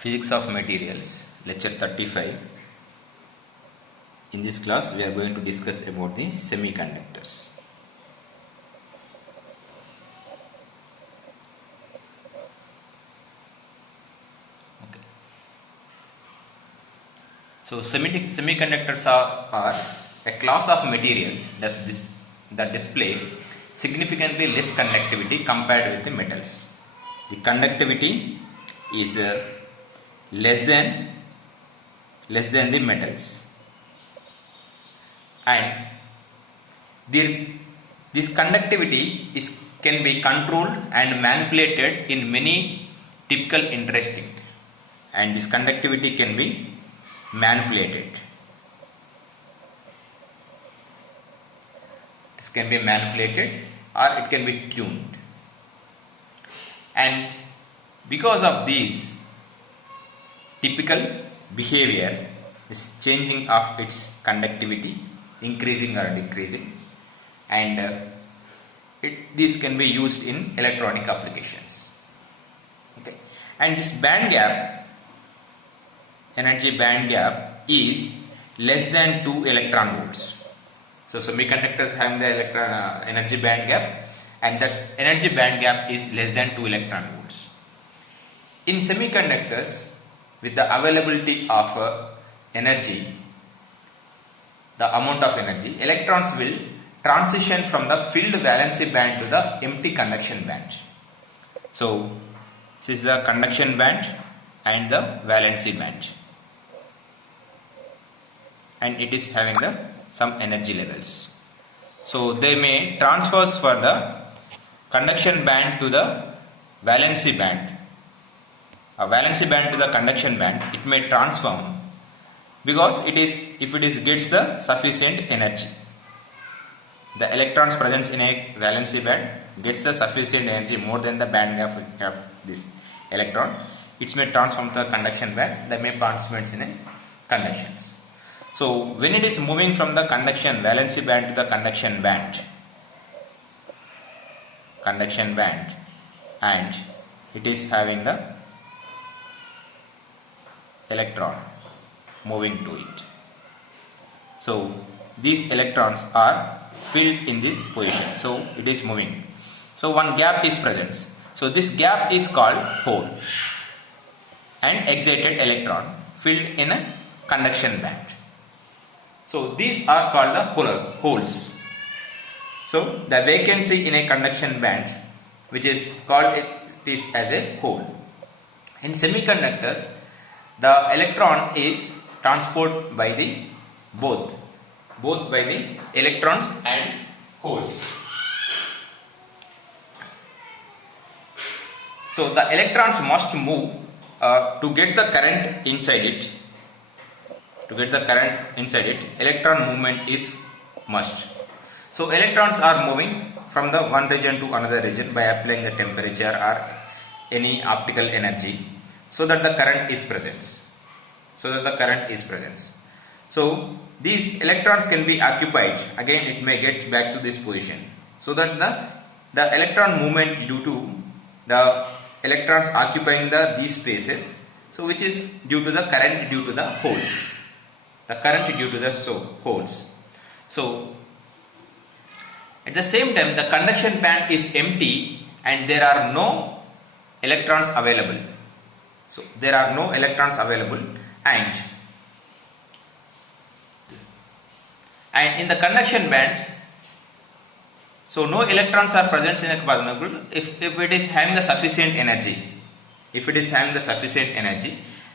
Physics of Materials, lecture 35. In this class, we are going to discuss about the semiconductors. Okay. So, semiconductors are a class of materials that display significantly less conductivity compared with the metals. The conductivity is less than the metals, and this conductivity can be controlled and manipulated in many typical interesting, and this conductivity can be manipulated. This can be manipulated or it can be tuned, and because of these typical behavior is changing of its conductivity, increasing or decreasing, and these can be used in electronic applications. Okay, and this band gap, energy band gap, is less than 2 electron volts. So semiconductors have the energy band gap, and that energy band gap is less than 2 electron volts. In semiconductors, with the availability of energy, the amount of energy, electrons will transition from the filled valency band to the empty conduction band. So this is the conduction band and the valency band, and it is having some energy levels. So they may transfers for the conduction band to the valency band. A valency band to the conduction band, it may transform because if it is gets the sufficient energy. The electrons present in a valency band gets the sufficient energy more than the band gap of this electron. It may transform to the conduction band. They may transmit in a conductions. So when it is moving from the valency band to the conduction band, and it is having the electron moving to it. So these electrons are filled in this position. So it is moving. So one gap is present. So this gap is called hole. An excited electron filled in a conduction band. So these are called the holes. So the vacancy in a conduction band, which is called as a hole. In semiconductors, the electron is transported by the both by the electrons and holes. So the electrons must move to get the current inside it. Electron movement is must. So electrons are moving from the one region to another region by applying the temperature or any optical energy, so that the current is present. So these electrons can be occupied. Again, it may get back to this position. So that the electron movement due to the electrons occupying these spaces. So which is due to the current due to the holes. Holes. So at the same time, the conduction band is empty and there are no electrons available. So there are no electrons available, and in the conduction band, so no electrons are present in a particle if it is having the sufficient energy.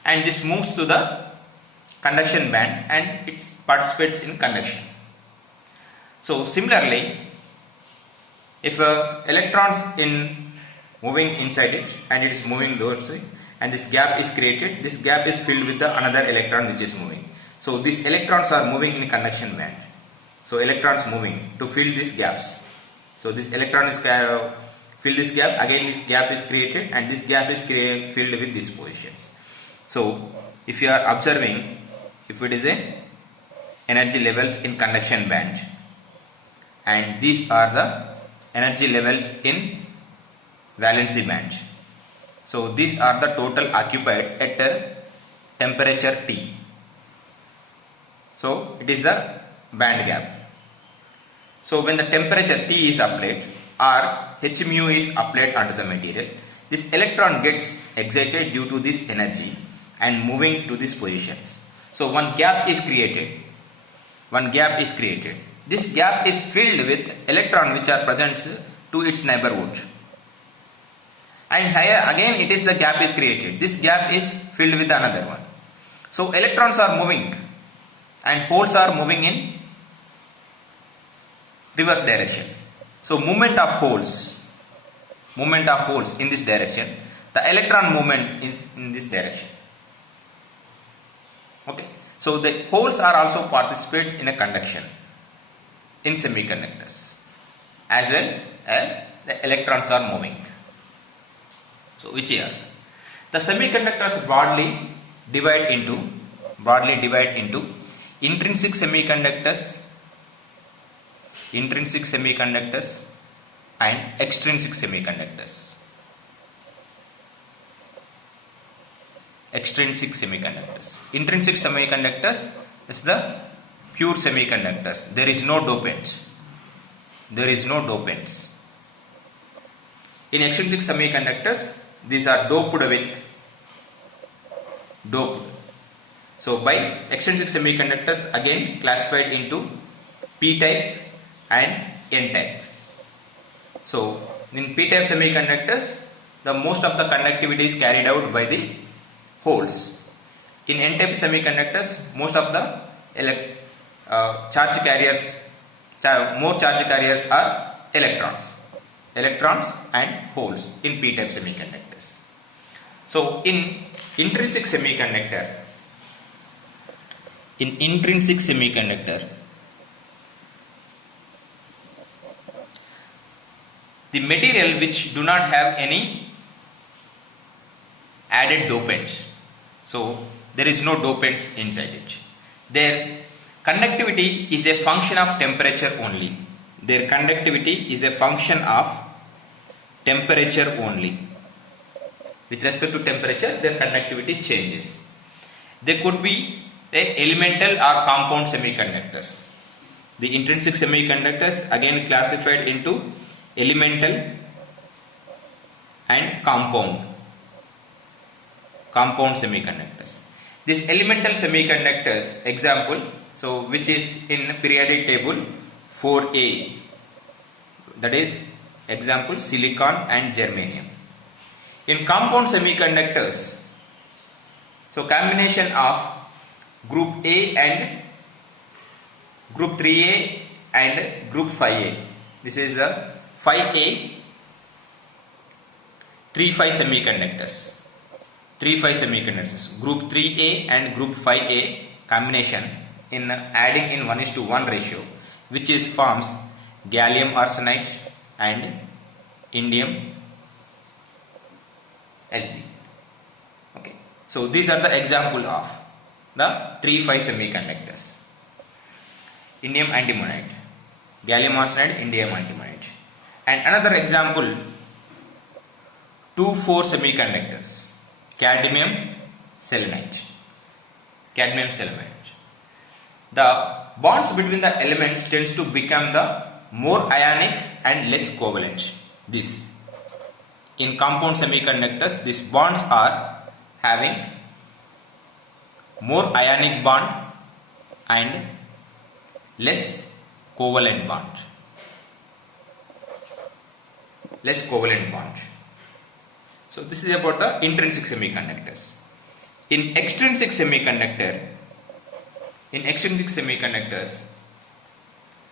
And this moves to the conduction band and it participates in conduction. So similarly, if electrons in moving inside it and it is moving towards it, and this gap is created, this gap is filled with the another electron which is moving. So these electrons are moving in conduction band. So electrons moving to fill these gaps. So this electron is fill this gap. Again, this gap is created and this gap is filled with these positions. So if you are observing, if it is a energy levels in conduction band, and these are the energy levels in valency band. So these are the total occupied at temperature T. So it is the band gap. So when the temperature T is applied or h mu is applied onto the material, this electron gets excited due to this energy and moving to these positions. So one gap is created. This gap is filled with electrons which are present to its neighborhood. And here again it is the gap is created. This gap is filled with another one. So electrons are moving and holes are moving in reverse directions. So movement of holes in this direction, the electron movement is in this direction. Okay. So the holes are also participates in a conduction in semiconductors, as well as the electrons are moving. So which here the semiconductors broadly divide into intrinsic semiconductors and extrinsic semiconductors. Intrinsic semiconductors is the pure semiconductors. There is no dopants. In extrinsic semiconductors, these are doped. So by extrinsic semiconductors again classified into P type and N type. So in P type semiconductors, the most of the conductivity is carried out by the holes. In N type semiconductors, most of the charge carriers are electrons and holes in P type semiconductors. So in intrinsic semiconductor, the material which do not have any added dopants, so there is no dopants inside it. Their conductivity is a function of temperature only. With respect to temperature, their conductivity changes. They could be elemental or compound semiconductors. The intrinsic semiconductors again classified into elemental and compound semiconductors. These elemental semiconductors example, so which is in periodic table 4A, that is example silicon and germanium. In compound semiconductors, so combination of group A and group 3A and group 5A. This is the 5A 3-5 semiconductors. Group 3A and group 5A combination in adding in 1:1 ratio, which is forms gallium arsenide and indium Sb. Okay. So these are the example of the 3-5 semiconductors. Indium antimonide, gallium arsenide, indium antimonide. And another example, 2-4 semiconductors, cadmium selenide. The bonds between the elements tends to become the more ionic and less covalent. This in compound semiconductors, these bonds are having more ionic bond and less covalent bond. So this is about the intrinsic semiconductors. In extrinsic semiconductors,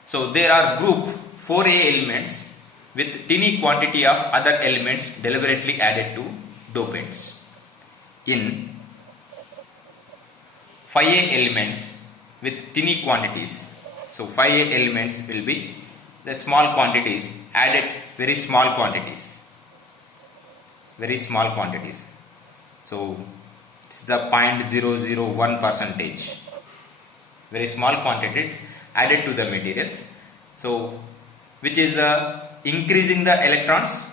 so there are group 4A elements with tiny quantity of other elements deliberately added to dopants. In 5A elements with tiny quantities, so 5A elements will be the small quantities added, very small quantities. So this is the 0.001 percentage, very small quantities added to the materials. So which is the increasing the electrons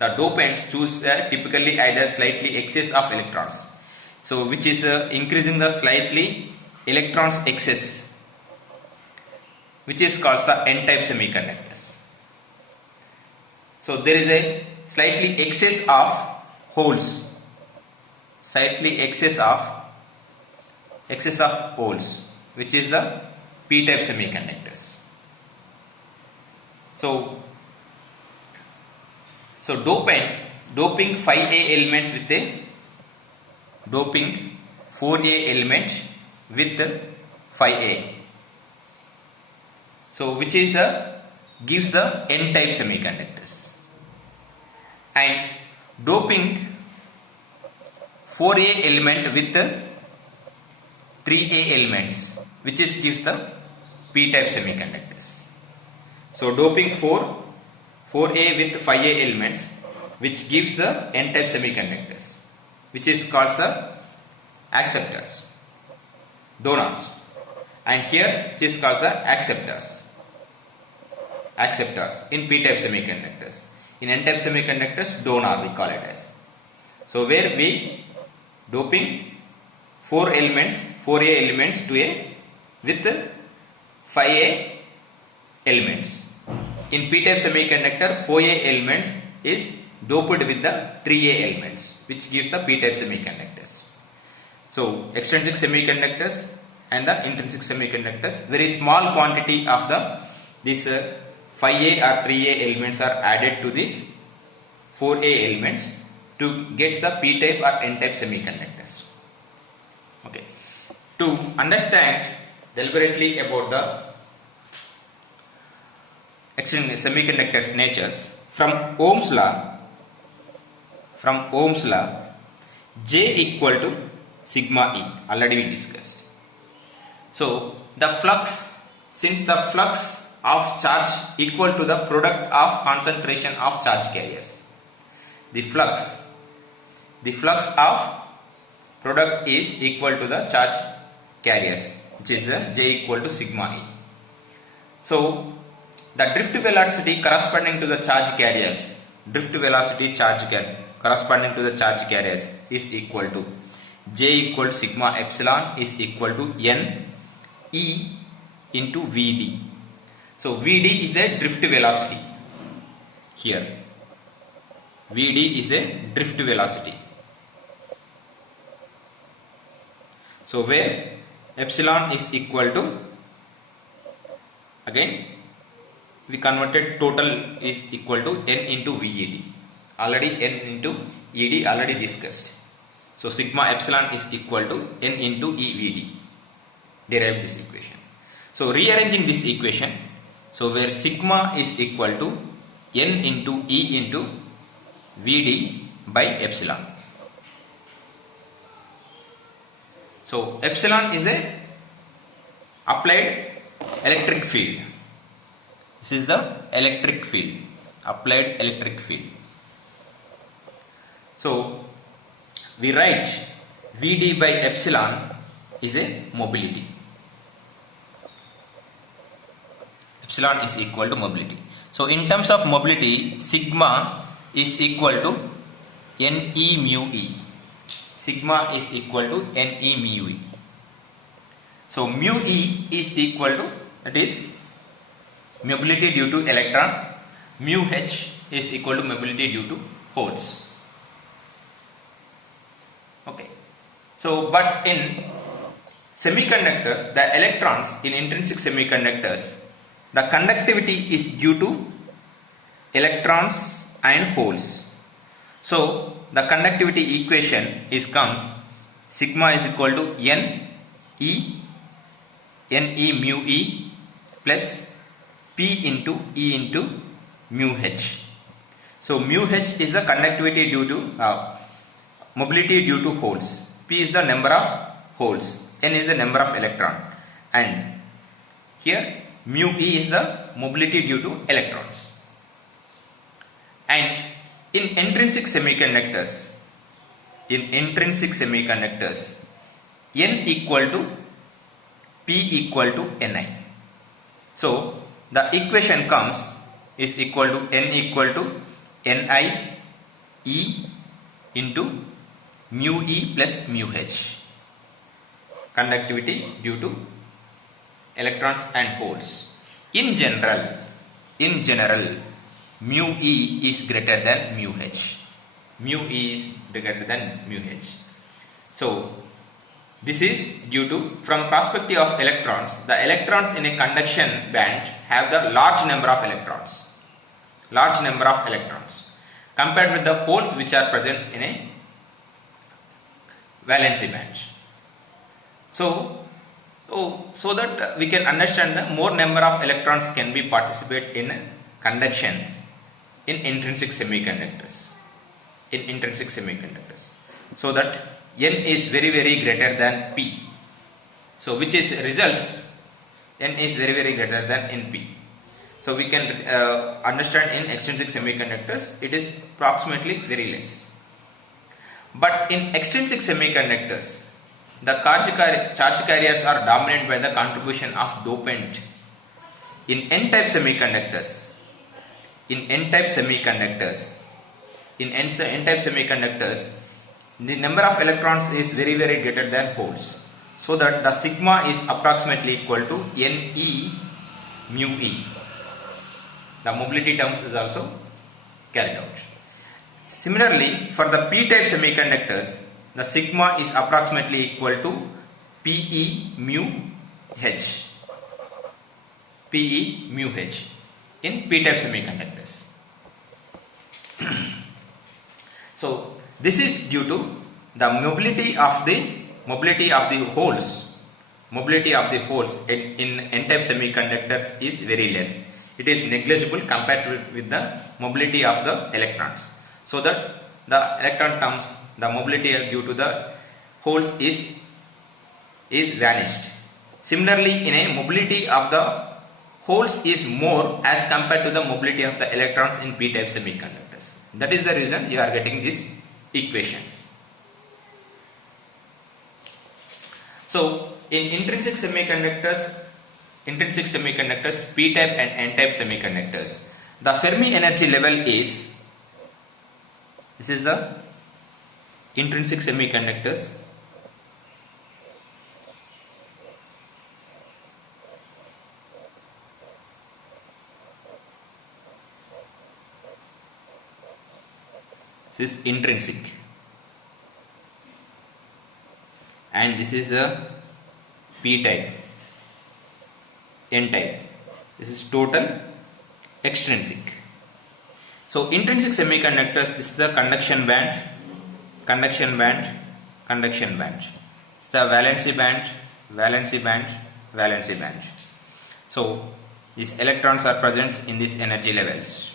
the dopants choose typically either slightly excess of electrons. So which is increasing the slightly electrons excess, which is called the n-type semiconductors. So there is a slightly excess of holes, which is the p-type semiconductors. So doping 5A elements with a doping 4A element with 5A. So which is gives the n-type semiconductors, and doping 4A element with 3A elements, which is gives the p-type semiconductors. So doping 4A with 5A elements, which gives the n-type semiconductors, which is called the acceptors, donors, and here it is called the acceptors in p-type semiconductors. In n-type semiconductors, donor we call it as. So where we doping 4A elements to a with 5A elements. In p-type semiconductor, 4A elements is doped with the 3A elements, which gives the p-type semiconductors. So extrinsic semiconductors and the intrinsic semiconductors, very small quantity of this 5A or 3A elements are added to this 4A elements to get the p-type or n-type semiconductors. Okay. To understand deliberately about the extrinsic semiconductors natures, from Ohm's law, J equal to sigma E, already we discussed. So the flux, since the flux of charge equal to the product of concentration of charge carriers, the flux of product is equal to the charge carriers, which is the J equal to sigma E. So the drift velocity corresponding to the charge carriers, corresponding to the charge carriers is equal to J equal to sigma epsilon is equal to N E into Vd. So Vd is the drift velocity here. Vd is the drift velocity. So where epsilon is equal to, again we converted total is equal to N into VED. Already N into ED already discussed. So sigma epsilon is equal to N into EVD. Derive this equation. So rearranging this equation, so where sigma is equal to N into E into Vd by epsilon. So epsilon is a applied electric field. This is the electric field, applied electric field. So we write Vd by epsilon is a mobility. Epsilon is equal to mobility. So in terms of mobility, sigma is equal to Ne mu E. Sigma is equal to Ne mu E. So mu E is equal to, that is mobility due to electron. Mu H is equal to mobility due to holes. Okay. So but in semiconductors, the electrons in intrinsic semiconductors, the conductivity is due to electrons and holes. So the conductivity equation is comes sigma is equal to Ne mu E plus P into E into mu H. So mu H is the conductivity due to mobility due to holes. P is the number of holes. N is the number of electron. And here mu E is the mobility due to electrons. And in intrinsic semiconductors, N equal to P equal to Ni. So the equation comes is equal to N equal to Ni E into mu E plus mu H. Conductivity due to electrons and holes. In general, mu E is greater than mu H. Mu E is greater than mu H. So, this is due to, from perspective of electrons, the electrons in a conduction band have the large number of electrons. Compared with the holes which are present in a valency band. So that we can understand the more number of electrons can be participate in conductions in intrinsic semiconductors. So that N is very greater than P. So which is results N is very greater than NP. So we can understand in extrinsic semiconductors it is approximately very less. But in extrinsic semiconductors, the charge carriers are dominated by the contribution of dopant. In N-type semiconductors, the number of electrons is very greater than holes. So that the sigma is approximately equal to Ne mu E. The mobility terms is also carried out. Similarly, for the P-type semiconductors, the sigma is approximately equal to Pe mu H. In P-type semiconductors. So this is due to the mobility of the holes. Mobility of the holes in N-type semiconductors is very less. It is negligible compared with the mobility of the electrons. So that the electron terms, the mobility due to the holes is vanished. Similarly, in a mobility of the holes is more as compared to the mobility of the electrons in P-type semiconductors. That is the reason you are getting these equations. So in intrinsic semiconductors, P-type and N-type semiconductors, the Fermi energy level is, this is the intrinsic semiconductors. This is intrinsic, and this is the P-type, N-type. This is total extrinsic. So intrinsic semiconductors, this is the conduction band. It's the valency band. So these electrons are present in these energy levels.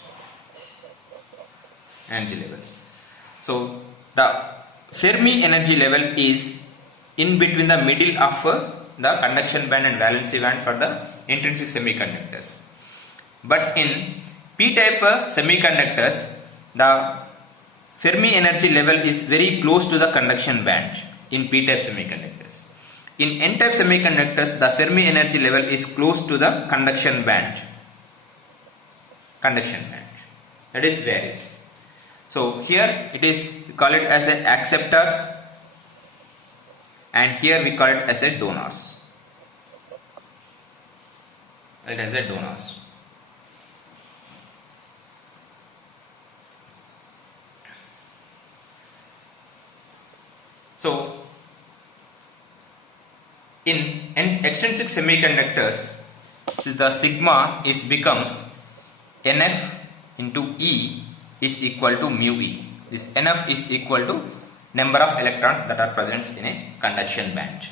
So the Fermi energy level is in between the middle of the conduction band and valency band for the intrinsic semiconductors. But in P-type semiconductors, the Fermi energy level is very close to the conduction band in P-type semiconductors. In N-type semiconductors, the Fermi energy level is close to the conduction band. That is varies. So here it is, we call it as a acceptors, and here we call it as a donors. So in extrinsic semiconductors, the sigma becomes NF into E is equal to mu E. This NF is equal to number of electrons that are present in a conduction band.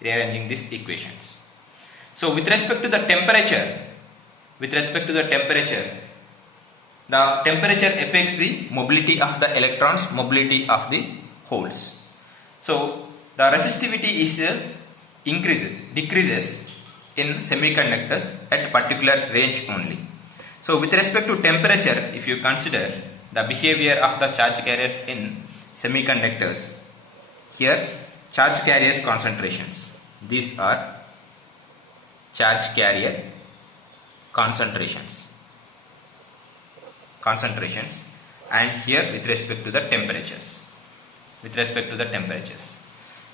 Rearranging these equations. So with respect to the temperature, the temperature affects the mobility of the electrons, mobility of the holes. So the resistivity is decreases in semiconductors at particular range only. So with respect to temperature, if you consider the behavior of the charge carriers in semiconductors, here charge carriers concentrations. These are charge carrier concentrations. and here with respect to the temperatures. With respect to the temperatures.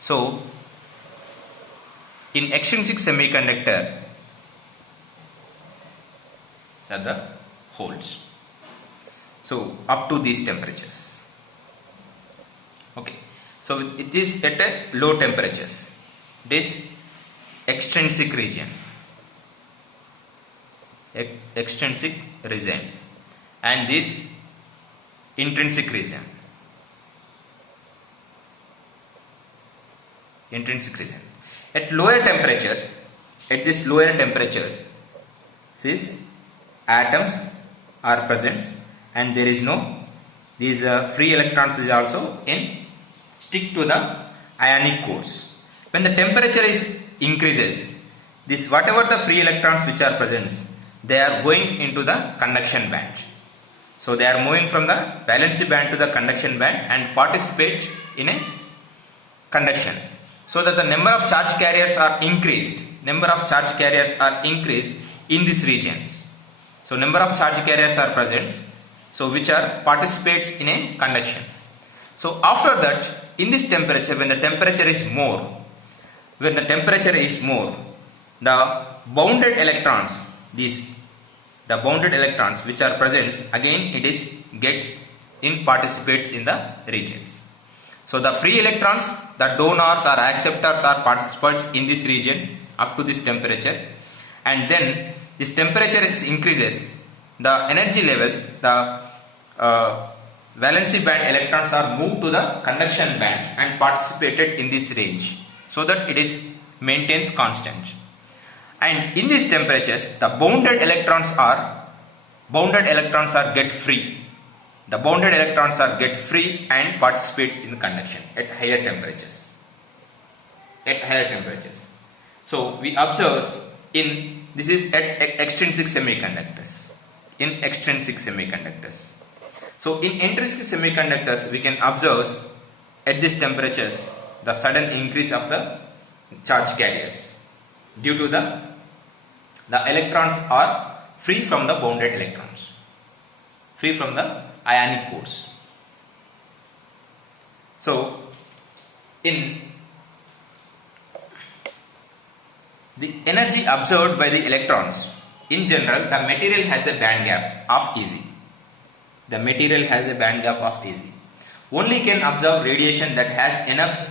So, in extrinsic semiconductor, are the holes. So, up to these temperatures. Okay. So, it is at a low temperatures. This extrinsic region. Extrinsic region. And this intrinsic region. Intrinsic region. At lower temperature, at this lower temperatures, these atoms are present and there is no, these free electrons is also in stick to the ionic cores. When the temperature is increases, this whatever the free electrons which are present, they are going into the conduction band. So they are moving from the valency band to the conduction band and participate in a conduction. So that the number of charge carriers are increased. Number of charge carriers are increased in these regions. So number of charge carriers are present. So which are participates in a conduction. So after that, in this temperature, when the temperature is more, the bounded electrons, the bounded electrons which are present, again it is gets in participates in the regions. So the free electrons, the donors or acceptors or participants in this region up to this temperature, and then this temperature increases, the energy levels, the valency band electrons are moved to the conduction band and participated in this range, so that it is maintains constant. And in these temperatures, the bounded electrons are get free. The bounded electrons are get free and participates in conduction at higher temperatures. At higher temperatures. So we observe in, this is at extrinsic semiconductors. In extrinsic semiconductors. So in intrinsic semiconductors, we can observe at these temperatures the sudden increase of the charge carriers due to the electrons are free from the bounded electrons, free from the ionic cores. So in the energy absorbed by the electrons, in general the material has the band gap of Eg. The material has a band gap of Eg. Only can absorb radiation that has enough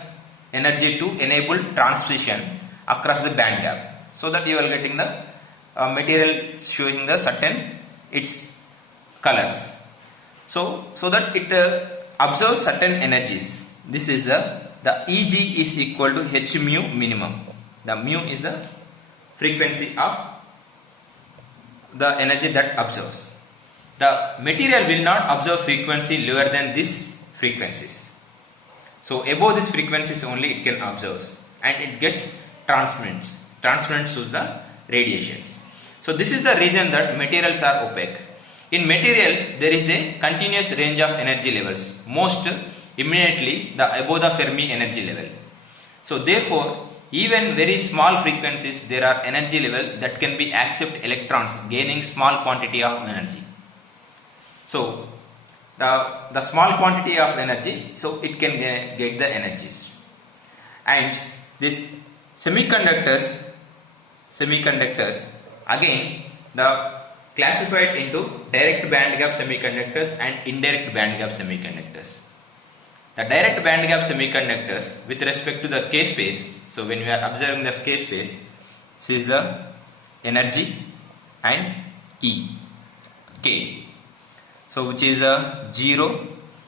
energy to enable transmission across the band gap, so that you are getting the material showing the certain its colors. So that it absorbs certain energies. This is the Eg is equal to h mu minimum. The mu is the frequency of the energy that absorbs. The material will not absorb frequency lower than these frequencies. So above these frequencies only it can absorb, and it gets transmits to the radiations. So this is the reason that materials are opaque. In materials there is a continuous range of energy levels, most immediately above the Fermi energy level. So therefore even very small frequencies, there are energy levels that can be accept electrons gaining small quantity of energy. So the small quantity of energy, so it can get the energies. And this semiconductors again the classified into direct band gap semiconductors and indirect band gap semiconductors. The direct band gap semiconductors with respect to the K space, so when we are observing the K space, this is the energy and E, K. So which is 0,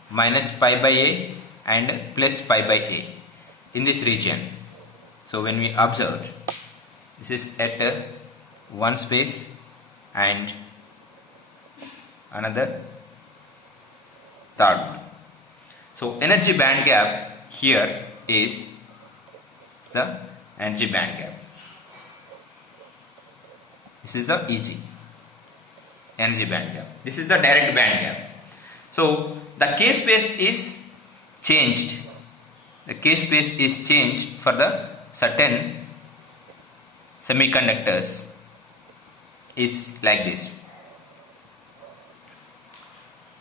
minus pi by A and plus pi by A in this region. So when we observe, this is at one space and another third one. So energy band gap here is the energy band gap. This is the Eg, energy band gap. This is the direct band gap. So the K space is changed. The K space is changed for the certain semiconductors is like this.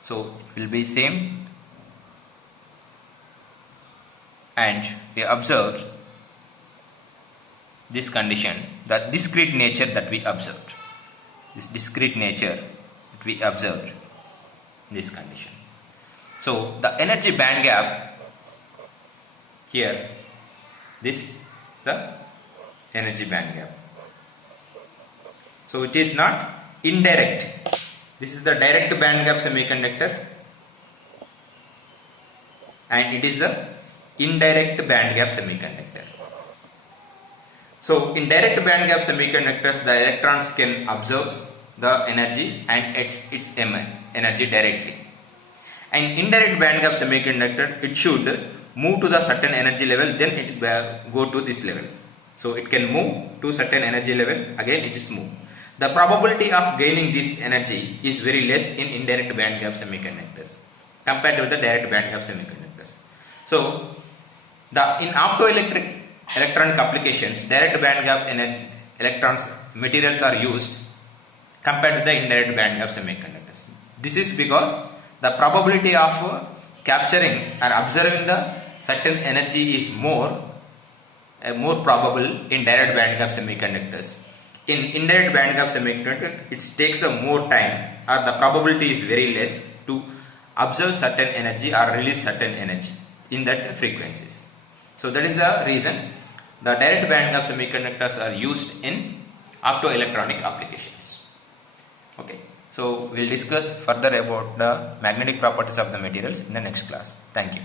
So it will be same, and we observe this condition, the discrete nature that we observed. This discrete nature that we observed in this condition. So the energy band gap here, this is the energy band gap. So it is not indirect. This is the direct band gap semiconductor, and it is the indirect band gap semiconductor. So in direct band gap semiconductors, the electrons can absorb the energy and its energy directly. And indirect band gap semiconductor, it should move to the certain energy level, then it go to this level. So it can move to certain energy level, again it is move. The probability of gaining this energy is very less in indirect band gap semiconductors compared to the direct band gap semiconductors. So in optoelectric electronic applications, direct band gap electrons materials are used compared to the indirect band gap semiconductors. This is because the probability of capturing or observing the certain energy is more probable in direct band gap semiconductors. In indirect band gap semiconductor, it takes a more time, or the probability is very less to observe certain energy or release certain energy in that frequencies. So that is the reason the direct band gap semiconductors are used in optoelectronic applications. Okay, so we'll discuss further about the magnetic properties of the materials in the next class. Thank you.